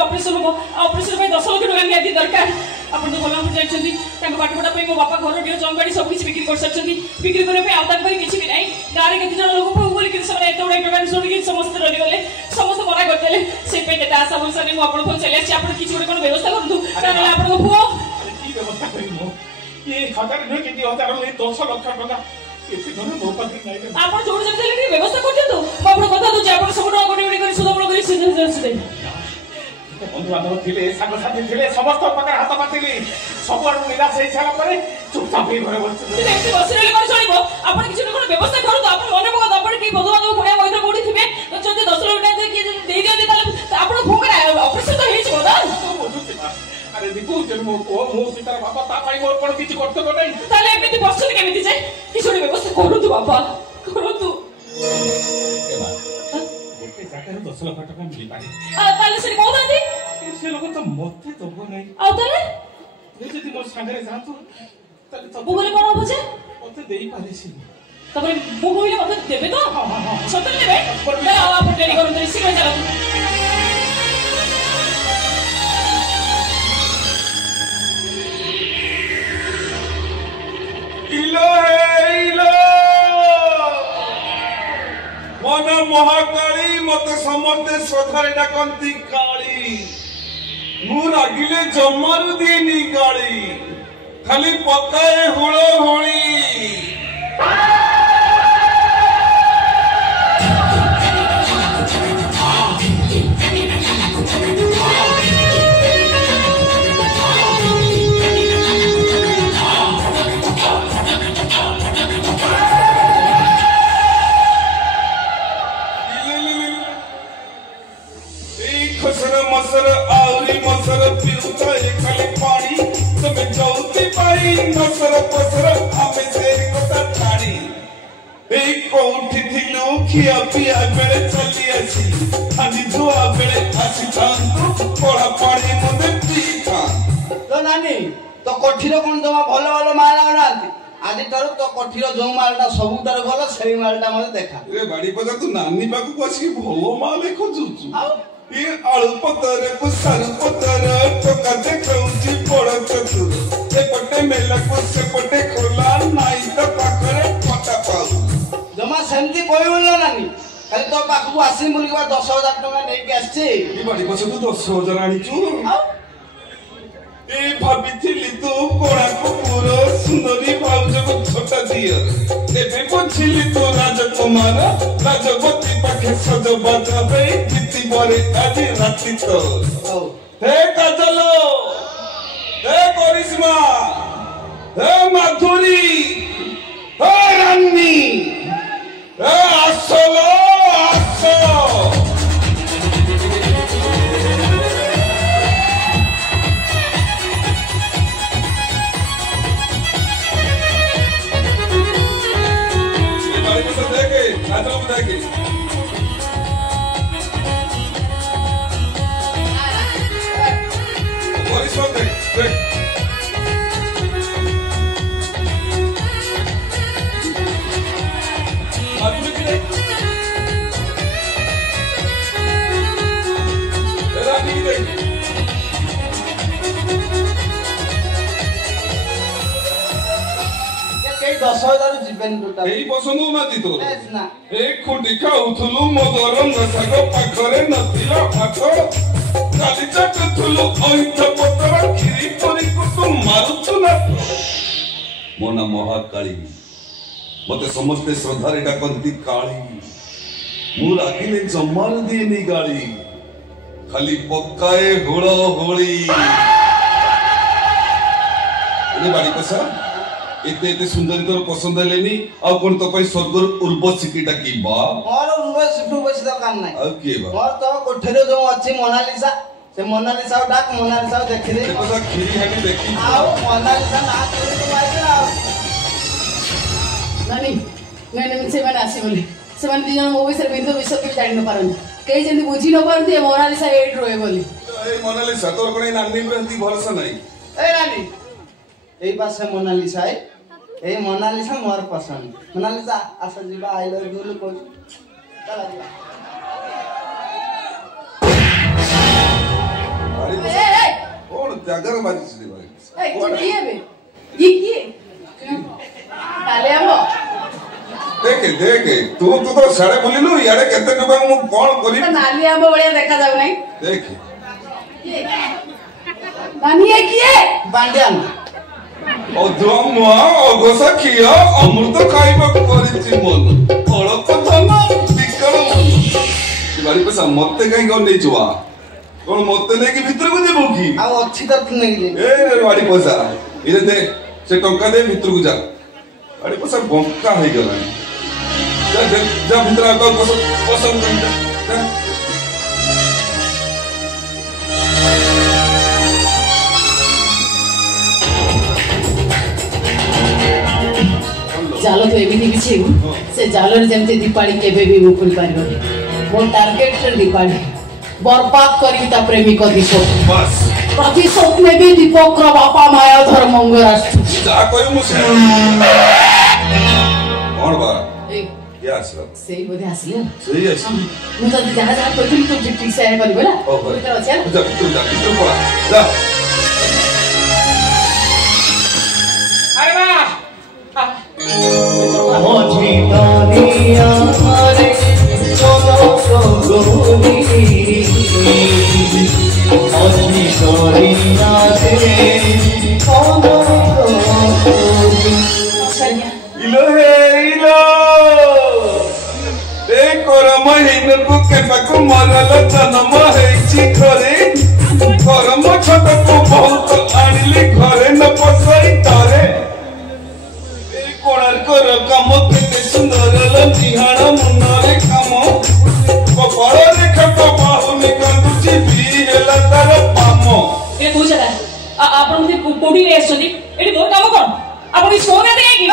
Operation हम operation में 10 लाख टका निया दरकार आपण तो बोला हम जाइछंती ताको पाठ पढा पे मो बापा घर डियो जंगड़ी सब किछ बिक्री कर सकछंती बिक्री करे पे आउता पर किछ भी नै गारे केते जन लोग को बोली कि सब एतो बडा टका सोडी कि समस्त रडी गले समस्त मना करतेले से पे केता आशा बोलसा नै मो आपण को चले आसी आपण किछ कोन व्यवस्था करदु ताने आपण को पुओ की व्यवस्था करिमो ये हजार नै केती हजार नै 10 लाख टका एसे जन मो पाखे नै आपण जोड जम देले व्यवस्था कर दियौ मो आपण कथा दु जे आपण सब गोडी गोडी कर सुदमण करी सुदे बंधु बांधव थे सांग साथी थे समस्त प्रकार हाथ पातिली सब आड़ निराश हो सारा पर चुपचाप घरे बसले चलो आप किसी व्यवस्था करूँ आप मन पकड़ आप बंधु बांधव कुआ मैत्र कौटी थे जो 10 लाख दे दिखाते आप ऑपरेशन तो अरे दीपू जब मो मो पिता बाबा ता पाई मोर कोन किछि कर्तव्य नै ताले एमिति बसले केमिति जे किछो व्यवस्था करू तू बाबा करू तू के जाकर 10 लाख टका मिली पारे ताले से कोन आंदी से लोग तो मते तो नै आ ताले ए जति मोर संगरे जातु ताले तो बोले कोन हो जे मते देई पारे छी तबरे मो बोले मते देबे तो हां सतल देबे ले आओ आप डेरी करू तो शीघ्र चला इलो मन महाकाली मत समते श्रद्धारे डाकंती काली मु रागिले जमारु देनी काली खाली पकाए हुलो होली मसर आउरी मसर पिउता खाली पानी तमे जौती पाई मसर पसर आमे से कोता ठाणी ए कोठी थिलो खिया पिया बेले चली आसी खाली दुआ बेले आसी थांतु पड़ा पानी मुदे पीता तो नानी तो कोठीर कोन जमा भलो भलो माल आनांती आदि तरु तो कोठीर जो मालटा सबुतर भलो सेही मालटा मते देखा रे बाड़ी पदा तू नानी पाकु बसी भलो माल खोजुचु ये आलू पतर पुसार पतर टोका देखौची पड़ चतुर ए पटे मेला को से पटे खोला नाई त पाखरे पटा पाउ जमा सेमती कोई बोलला नानी खाली तो पाखु आसी मुलिवा 10000 टका नै के आछे ई बाड़ी पछे तू 10000 आनीचु ए भाबिथिली तू कोणा को पुरो सुंदरी भाउज को छोटा दिया एबे पछिली तो राजकुमार राजवती पाखे सज बजाबे गीति बरे आज राती तो हे काजल हे करिश्मा हे माधुरी हे रानी हे आसलो आसो এই পছন্দ না দিত এক খুঁটি খাউথুলু মদর নসাগ পাখরে নথিল ভাত কালি চাটুথুলু অইঠ পতর খিরি পরি কুটু মারুথু না মোনা মহাকালী মতে সমস্তে শ্রদ্ধারে ডাকন্তি কালী মু রাখিলে জমাল দিয়েনি গাড়ি খালি পকায়ে হোড় হোড়ি বাড়ি পয়সা एते एते सुंदरी तोर पसंद लेनी आ कोन तो पई स्वर्गर उर्वशी डाकी बा मोर उर्वशी दरकार नाही आ के बा मोर तो कोठरे जो अछि मोनालिसा से मोनालिसा डाक मोनालिसा देखि दे देखो सा खिरी हमी देखी आओ मोनालिसा ना तो माइला नानी मैंने से मैंने आसी बोली से मैंने दी जन मूवी से बिंदु विषय के जानि न पारन कई जन बुझी न पारन ते मोनालिसा एड रोए बोली ए मोनालिसा तोर कोन नानी प्रति भरोसा नहीं ए नानी এই পাশে মোনালিসা এই মোনালিসা মোর পছন্দ মোনালিসা আসা ଯିବା আই লভ ইউ বলে কই চলা ଯିବା ए और जागर बाजी रे भाई ए किए बे ये किए काले हमो देखे तू तो साड़े बोलिलु याडे केते टका मु कोन करी नाली हमो बढ़िया देखा जाउ नहीं देखे नानी ये किए বান্ডিয়ান অধম অঘোষা খিয়া অমৃত খাইবা করিছি মন অড়ক ধন বিকল বাড়ি পয়সা মতে কাই গন নেই চুয়া কোন মতে নেই কি ভিতর কো দেবো কি ଆଉ ଅଛି ତ ତୁ ନେଇ এ বাড়ি পয়সা ইরে দে সে টঙ্কা দে ভিতর কো যা বাড়ি পয়সা বঙ্কা হই গলা যা যা ভিতর আ পছন্দ যা जाल तो एमती किसी से जाल जमी दीपाड़ी केबे भी मुकुल पारिबनी मो टार्गेट रे दीपाड़ी बर्बाद करी ता प्रेमिक दीपक बस प्रतिशोध में भी दीपक रो बापा माया धर्मंग राष्ट्र जा कोई मुसे कौन बा ए क्या आसला सेही बोधे आसिले सही आसी मु तो जहां जहां कहली तो ठीक से आए करबो ना ओ भाई भीतर अछि जा तू पड़ा जा अरे वाह मझी दुनिया रे चलो गोरी मझी दुनिया रे कोनो गोरी इलो हे इलो ए कोर महिन को के पाक मरल जन्म हेछि घरे करम छोट को बहुत आनिले घरे न पसई तारे ए कोणार्कर काम केते सुंदर लंतिहाण मुनरे काम कपाळ रेखा बाहुने कांदुची भी हेला तार पाम ए पूछ रा आपण मते कोडी रे आछोदी एडी मोर काम कोन आपण सोना दे की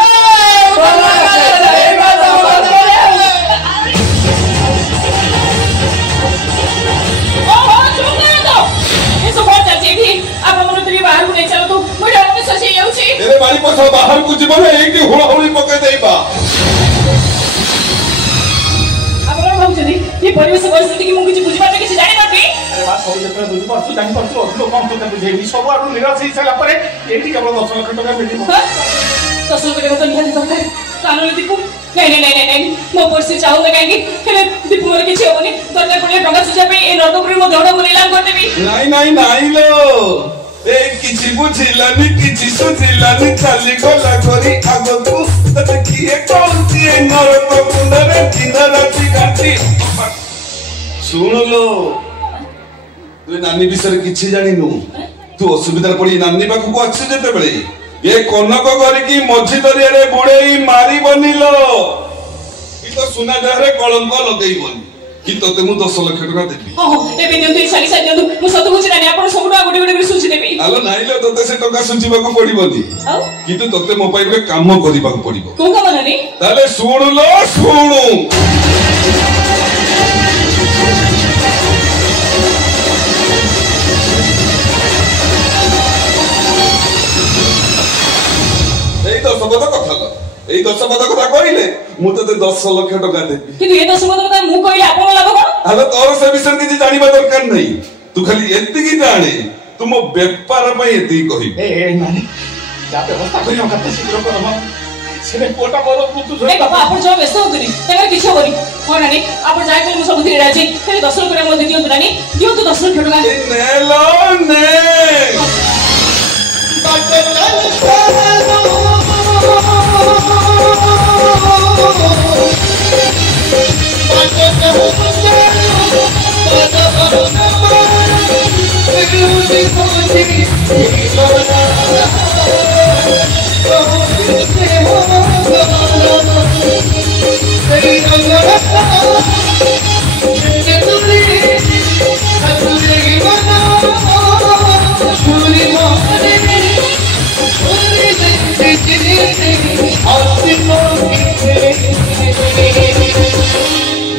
तेरे बारी पछा बाहर को जीवन एक दी हुड़ा हुड़ी पके देबा आपण भाउछनी ये परिवेश परिस्थिति की मु किछि बुझिबा नै किछि जानि पाबी अरे वाह सब जतरा बुझी परसु जानि परसु लोक कम तो बुझेबी सब आरो निराश ही साला परे एठी केवल 10 लाख टका मिलिबो दस रुपये तो निहाती दरकार कानूनी दीपू नहीं मो परिस्थिति चाहू ना कहीं हेले दीपू मोर किछि होबनी दरकार पड़े टका सुझा पे ए नटपुरी मो देवडा बोलेलान कर देबी नहीं लो ए किछि बुझिलानी किछि सुझिलानी चाली गला करी आगकू तते किए कहउती ए नरक कुंडरे दिन राति घाटी सुन लो तू नानी विषय किछि जानिनु तू असुविधा पड़ी नानी पाखु को अच्छे जेते बेले ये कनक करिकी मझी दरिया रे बुड़ेई मारी बनिलो ई तो सुना जहरे कलंक लगेइबनी कि तते मु 10 लाख टका देबी हो एबे नियंतु सारी सारी नियंतु मु सत बुझि नानी आपण सबुटा गोटे गोटे सुझि देबी आलो नाइलो तते से टका सुझिबा को पड़िबनी औ किंतु तते मो पाइ रे काम करिबा को पड़िबो को काम नानी ताले सुनु लो सुनु এই তো সবদ কথা লো এই 10 পদ কথা কইলে মু ততে 10 লাখ টাকা দেবি কিন্তু এ দশ মত কথা মু কইলে आपण লাভ কোন আলো তোর সে বিষয় কিছু জানিবা দরকার নাই তু খালি এতি কি জানে তুম বেপার পই এতি কহি ए नानी जा व्यवस्था करियो कते शीघ्र करम सेने पोटा मोर पुतु ए बाबा आपण जो व्यस्त होतनी तगर किछ होबनी हो नानी आपण जाय पे मु सब धीरे राजी खाली 10 लाख टका मते दियंतु नानी दियंतु 10 लाख टका ए नेलो ने Thank you.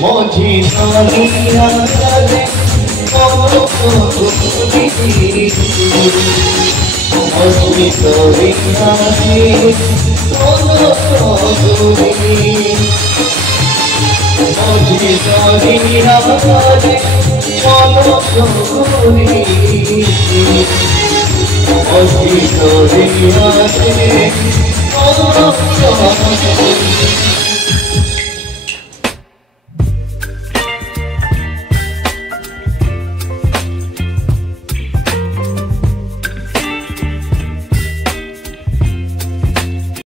मझी दरिया रे कोनो गोरी मझी दरिया रे कोनो गोरी मझी दरिया रे कोनो गोरी मझी दरिया रे कोनो गोरी